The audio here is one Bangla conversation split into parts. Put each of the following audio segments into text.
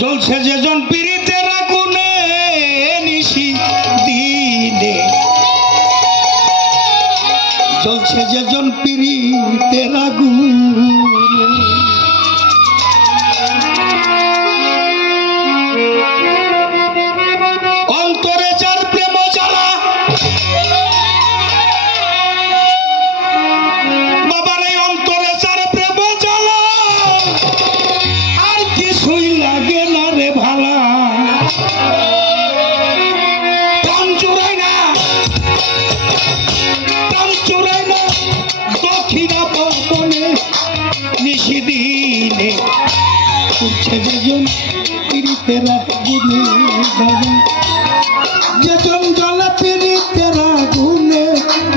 জ্বলছে যেজন পীড়িতের আগুনে নিশি দিনে, জ্বলছে যেজন পীড়িতের আগুনে। অন্তরে যার প্রেম জ্বালা, বাবার এই অন্তরে যার প্রেম জ্বালা, আর কিছুই লাগে না রে ভালা। প্রাণ চুরাই না, প্রাণ চুরাই না দক্ষিণা পবনে নিশি দিনে, উঠছে যেজন পীড়িতের আগুনে। যেজন জ্বালা পীড়িতের আগুনে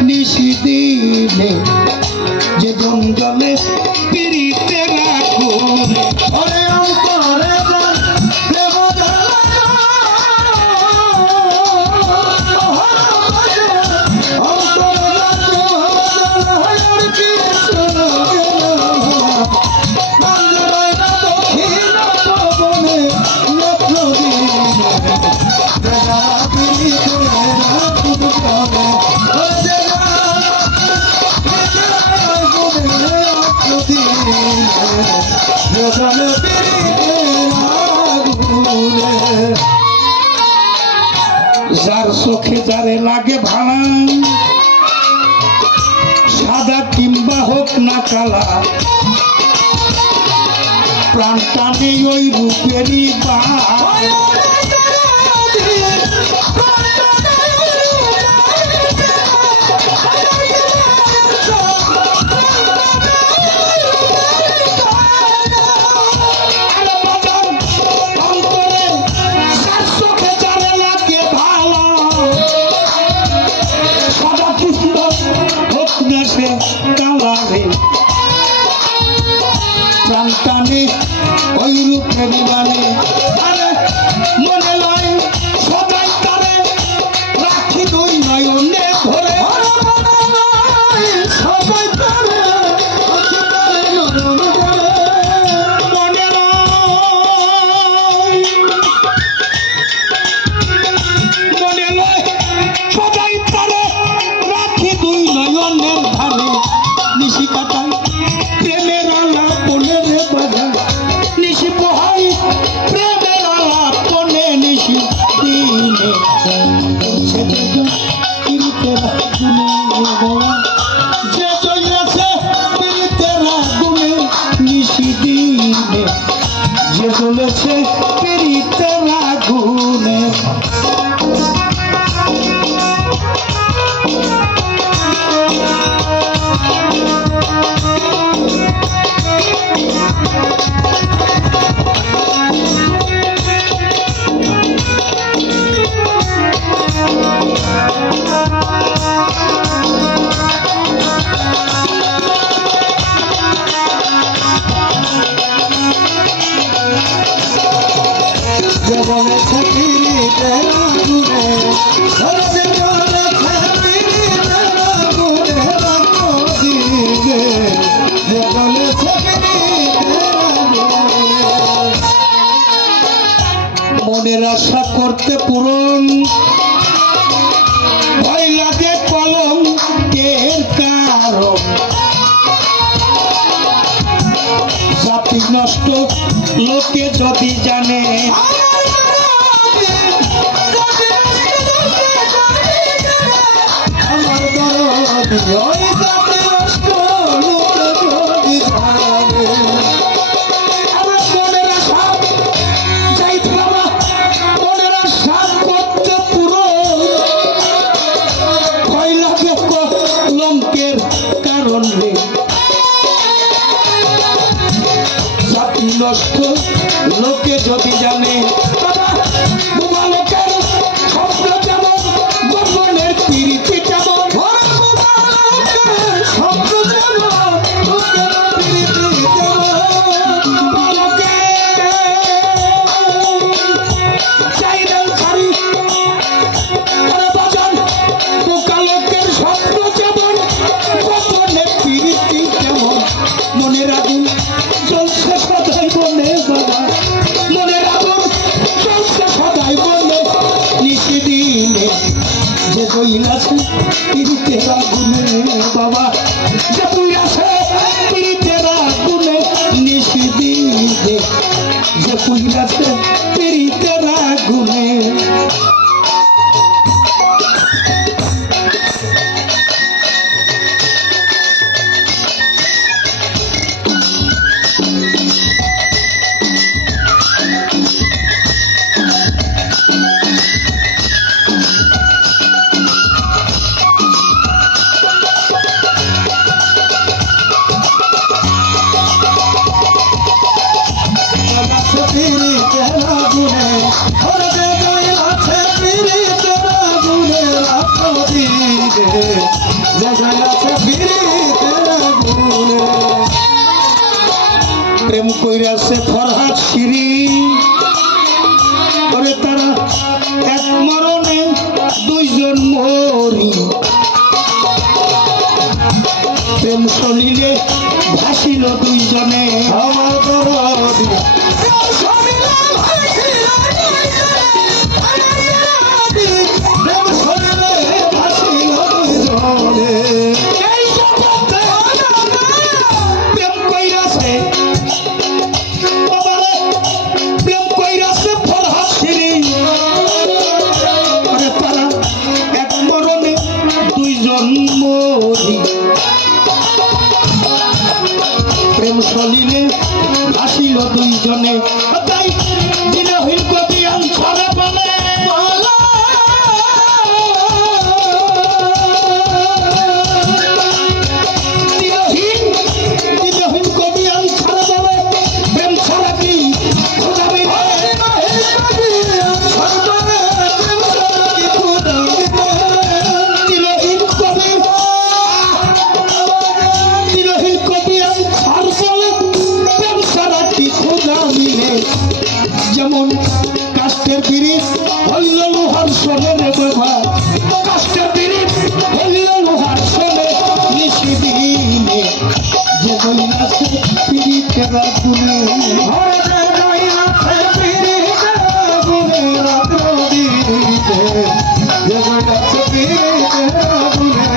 নিশি দিনে, যেজন জ্বলে পীড়িতের আগুনে। ওরে অন্তরে যার প্রেম জ্বালা, অন্তরে যার প্রেম জ্বালা, আর কিছু লাগে না ভালা। প্রাণ জুড়ায় না দক্ষিণা পবনে নেত্র দিনে, যারা পীড়িতের আগুনে। যার চোখে যারে লাগে ভালা, সাদা কিংবা হোক না কালা, প্রাণ টানে ওই রূপেরই বা। প্রাণ টানে ওই রূপের বানে, আরে মনে লয় সদাই তারে রাখি দুই নয়নে ধরে। সদাই তারে রাখি দুই নয়নে ধরে, মনে লয়, মনে লয় সদাই তারে রাখি দুই নয়নের ধারে। নিশি কাটাই প্রেমের আলাপনে রে বাধা, নিশি পোহাই প্রেমের আলাপনে নিশি দিনে, উঠছে যেজন পীড়িতের আগুনে। যে জ্বলেছে পীড়িতের আগুনে নিশি দিনে, যে জ্বলেছে পীড়িতের আগুনে। মনের আশা করতে পূরণ, ভয় লাগে কলঙ্কের কারণ। জাতি নষ্ট লোকে যদি জানে, আমার দরদ ওই জাতি নষ্ট লোকে যদি জানে। নষ্ট লোকে যদি জানে, লোকের স্বপ্ন যেমন গোপনের পীড়িতি যেমন, স্বপ্ন যেমন লোকের পীড়িতি যেমন, চাইলেন ছাড়ি বাজান পোকা লোকের স্বপ্ন যেমন গোপনের পীড়িতি যেমন। মনের আগুন জ্বলছে সদাই মনে বাবা, মনের আগুন কইরাছে পিরিতের আগুনে প্রেম কইরাছে ফরহাদ শিরি ওরে তারা এক মরণে দুইজন মরি প্রেম সলিলে ভাসিল দুইজনে আমার দরদি প্রেম সলিলে আসিল দুইজনে তাই দিনহীন কবি আনছরে বলে দিনহীন কবি আনছরে বলে প্রেম ছাড়া কি খোঁজাবি যেমন কাষ্টের বিরিজ হইল লোহার শোনে রে বাবা কাষ্টের বিরিজ হইল লোহার শোনে নিশি দিনে যে বইলাছে পিরিতের আগুনে রাত্র দিনে যে বইলাছে পিরিতের আগুনে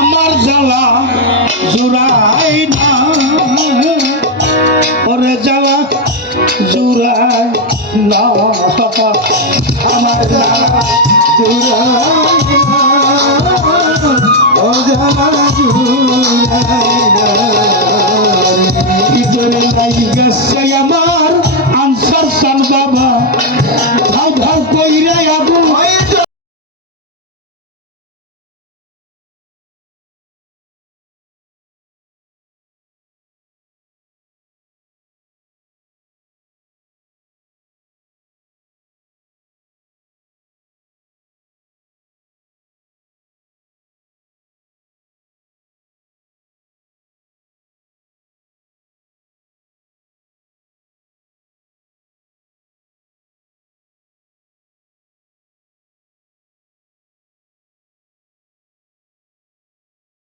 আমার জ্বালা জুড়াই না ওরে জ্বালা জুড়াই না আমার জ্বালা জুড়াই না ও জ্বালা জুড়াই না গেছে আমার